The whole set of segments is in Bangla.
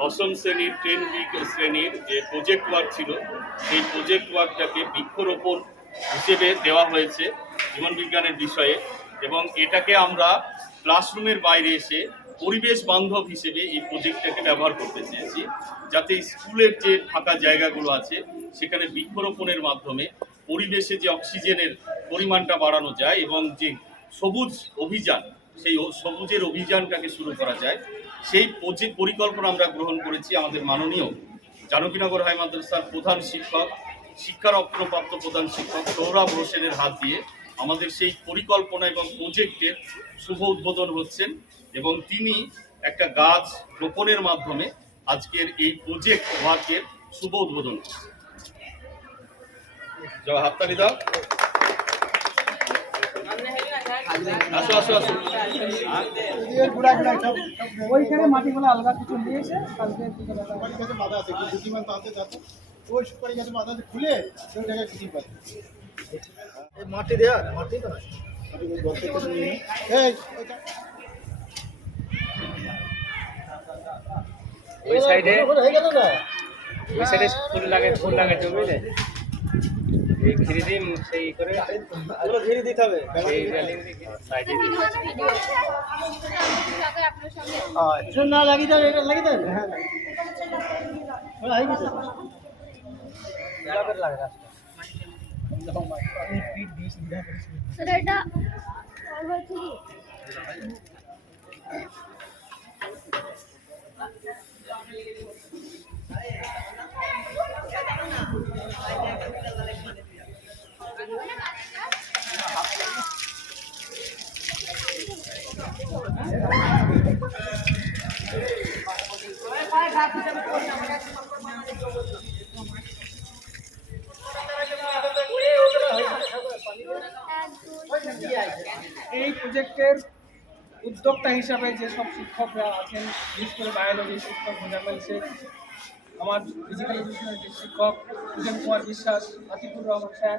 দশম শ্রেণীর 10 শ্রেণীর যে প্রজেক্ট ওয়ার্ক ছিল সেই প্রজেক্ট ওয়ার্কটাকে বৃক্ষরোপণ হিসেবে দেওয়া হয়েছে জীবন বিজ্ঞানের বিষয়ে, এবং এটাকে আমরা ক্লাসরুমের বাইরে এসে পরিবেশ বান্ধব হিসেবে এই প্রজেক্টটাকে ব্যবহার করতে চেয়েছি, যাতে স্কুলের যে ফাঁকা জায়গাগুলো আছে সেখানে বৃক্ষরোপণের মাধ্যমে পরিবেশে যে অক্সিজেনের পরিমাণটা বাড়ানো যায় এবং যে সবুজ অভিযান, সেই সবুজের অভিযানটাকে শুরু করা যায়, সেই পরিকল্পনা আমরা গ্রহণ করেছি। আমাদের মাননীয় জানকীনগর হাই মাদ্রাসার প্রধান শিক্ষক, শিক্ষারত্নপ্রাপ্ত প্রধান শিক্ষক সৌরভ হোসেনের হাত দিয়ে আমাদের সেই পরিকল্পনা এবং প্রজেক্টের শুভ উদ্বোধন হচ্ছেন, এবং তিনি একটা গাছ রোপণের মাধ্যমে আজকের এই প্রজেক্ট ওয়ার্কের শুভ উদ্বোধন করছেন। হাততালি দাও। আসো আসো আসো। ওইখানে মাটিগুলো আলগা কিছু নিয়েছে বাধা আছে, বুদ্ধিমান তাতে যাচ্ছে ওই সুপারি গাছে বাধা আছে, খুলে ওই জায়গায় কিছু পাচ্ছে মাটি দেওয়া মাটি তো ওই সাইডে ফুল লাগে বুঝলে, এই ঘিরে দিন সেই করে ঘিরে দিতে হবে সাইডে না লাগিয়ে দেবে, এটা লাগিয়ে দেবে। হ্যাঁ এই প্রজেক্টের উদ্যোক্তা হিসাবে যেসব শিক্ষকরা আছেন, বিশেষ করে বায়োলজি শিক্ষক মোজাম্মেল শেখ, আমার ফিজিক্যাল এডুকেশনের যে শিক্ষক সুজন কুমার বিশ্বাস, আতিকুর রহমান স্যার,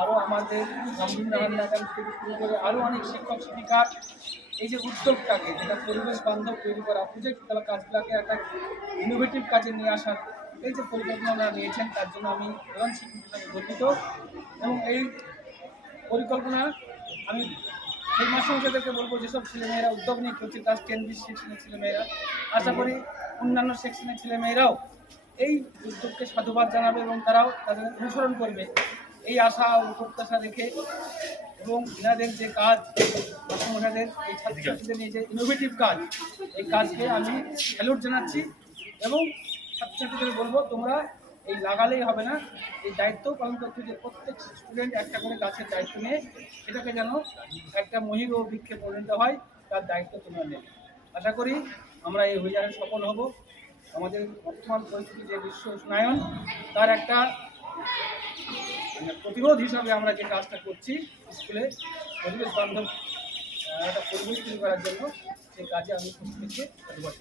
আরও আমাদের গাম্ভীর হান্নাকান থেকে শুরু করে আরও অনেক শিক্ষক শিক্ষিকার এই যে উদ্যোগটাকে, যেটা পরিবেশ বান্ধব তৈরি করা প্রজেক্ট কাজগুলোকে একটা ইনোভেটিভ কাজে নিয়ে আসার এই যে পরিকল্পনা নিয়েছেন, তার জন্য আমি প্রধান শিক্ষক হিসাবে গর্বিত। এবং এই পরিকল্পনা আমি এই মাস্টারমশাইদেরকে বলবো, যেসব ছেলেমেয়েরা উদ্যোগ নিয়ে করছে ক্লাস 10-20 সেকশনের ছেলেমেয়েরা, আশা করি অন্যান্য সেকশনের ছেলেমেয়েরাও এই উদ্যোগকে সাধুবাদ জানাবে এবং তারাও তাদের অনুসরণ করবে, এই আশা ও প্রত্যাশা রেখে। এবং এনাদের যে কাজ, মাস্টারমশাইদের এই ছাত্রছাত্রীদের নিয়ে যে ইনোভেটিভ কাজ, এই কাজকে আমি স্যালুট জানাচ্ছি এবং ছাত্রছাত্রীদের বলবো, তোমরা এই লাগালেই হবে না, এই দায়িত্ব পালন করতে, যে প্রত্যেক স্টুডেন্ট একটা করে গাছের দায়িত্ব নিয়ে এটাকে যেন একটা মহির ও বৃক্ষে পরিণত হয়, তার দায়িত্ব তোমরা নেবে। আশা করি আমরা এই অভিযানে সফল হব। আমাদের বর্তমান পরিস্থিতি যে বিশ্ব উষ্ণায়ন, তার একটা প্রতিরোধ হিসাবে আমরা যে কাজটা করছি স্কুলে পরিবেশ বান্ধব একটা পরিবেশ তৈরি করার জন্য, সেই কাজে আমি প্রত্যেককে ধন্যবাদ।